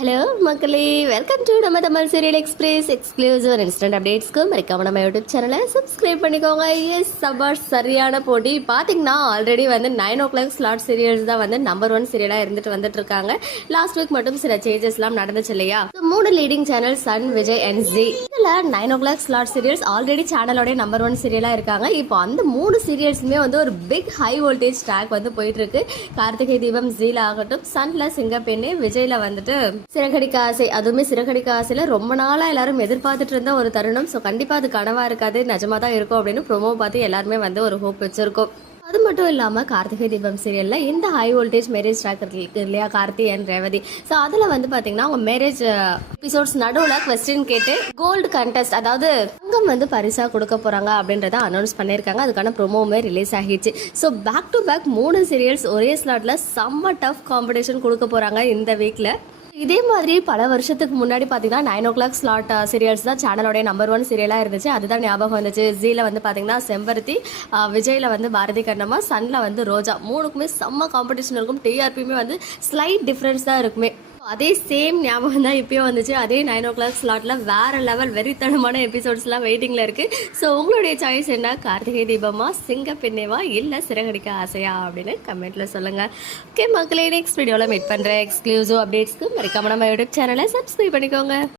Hello மக்களே. Welcome to நம்ம Tamil serial express exclusive instant அப்டேட்ஸ்க்கு மறக்காம நம்ம யூடியூப் சேனலை சப்ஸ்கிரைப் பண்ணிக்கோங்க. எஸ் சபார் சரியான போட்டி. பார்த்தீங்கன்னா ஆல்ரெடி வந்து nine o'clock slot serials தான் வந்து நம்பர் ஒன் சீரியலாக இருந்துட்டு வந்துட்டு இருக்காங்க. லாஸ்ட் வீக் மட்டும் சில சேஞ்சஸ்லாம் நடந்துச்சு இல்லையா? மூணு leading channel Sun Vijay and Zee இதில் nine o'clock slot serials already சேனலோடைய number one சீரியலாக இருக்காங்க. இப்போ அந்த மூணு சீரியல்ஸுமே வந்து ஒரு பிக் ஹை வோல்டேஜ் ட்ராக் வந்து போயிட்டு இருக்கு கார்த்திகை தீபம் ஜீல ஆகட்டும் சன்ல சிங்கப்பெண்ணு விஜய்ல வந்துட்டு சிறகடிக்க ஆசை. அதுவுமே சிறகடிக்க ஆசையில் ரொம்ப நாளா எல்லாரும் எதிர்பார்த்துட்டு இருந்த ஒரு தருணம். ஸோ கண்டிப்பா அது கனவா இருக்காது நிஜமா தான் இருக்கும் அப்படின்னு ப்ரொமோ பார்த்து எல்லாருமே வந்து ஒரு ஹோப் வச்சிருக்கோம். அது மட்டும் இல்லாமல் கார்த்திகை தீபம் சீரியலில் இந்த ஹை வோல்டேஜ் மேரேஜ் ட்ராக்கர் இருக்கு இல்லையா கார்த்தி அண்ட் ரேவதி. ஸோ அதில் வந்து பார்த்தீங்கன்னா அவங்க மேரேஜ் எபிசோட்ஸ் நடுவில் கொஸ்டின் கேட்டு கோல்டு கண்டெஸ்ட் அதாவது தங்கம் வந்து பரிசாக கொடுக்க போகிறாங்க அப்படின்றத அனௌன்ஸ் பண்ணியிருக்காங்க. அதுக்கான ப்ரொமோவுமே ரிலீஸ் ஆகிடுச்சு. ஸோ பேக் டு பேக் மூணு சீரியல்ஸ் ஒரே ஸ்லாட்டில் செம்ம டஃப் காம்படிஷன் கொடுக்க போகிறாங்க இந்த வீக்கில் இதே மாதிரி பல வருஷத்துக்கு முன்னாடி பார்த்தீங்கன்னா nine o'clock slot serials தான் சேனலோடைய நம்பர் ஒன் சீரியலாக இருந்துச்சு. அதுதான் ஞாபகம் வந்துச்சு. ஜீல வந்து பார்த்தீங்கன்னா செம்பருத்தி uh, விஜயில் வந்து பாரதி கண்ணம்மா சன்ல வந்து ரோஜா. மூணுக்குமே செம்ம காம்படிஷன் இருக்கும். டிஆர்பியுமே வந்து ஸ்லைட் டிஃப்ரென்ஸ் தான் இருக்குமே. அதே சேம் ஞாபகம் தான் இப்பயும் வந்துச்சு. அதே நைன் ஓ கிளாக் ஸ்லாட்ல வேற லெவல் வெறித்தனமான எபிசோட்ஸ்லாம் வெயிட்டிங்ல இருக்கு. ஸோ உங்களுடைய சாய்ஸ் என்ன? கார்த்திகை தீபமா சிங்க பெண்ணேவா இல்லை சிறகடிக்க ஆசையா அப்படின்னு கமெண்ட்ல சொல்லுங்க. ஓகே மக்களே நெக்ஸ்ட் வீடியோவில் மீட் பண்ணுற எக்ஸ்க்ளூசிவ் அப்டேட்ஸ்க்கு மறக்காம நம்ம யூடியூப் சேனலை சப்ஸ்கிரைப் பண்ணிக்கோங்க.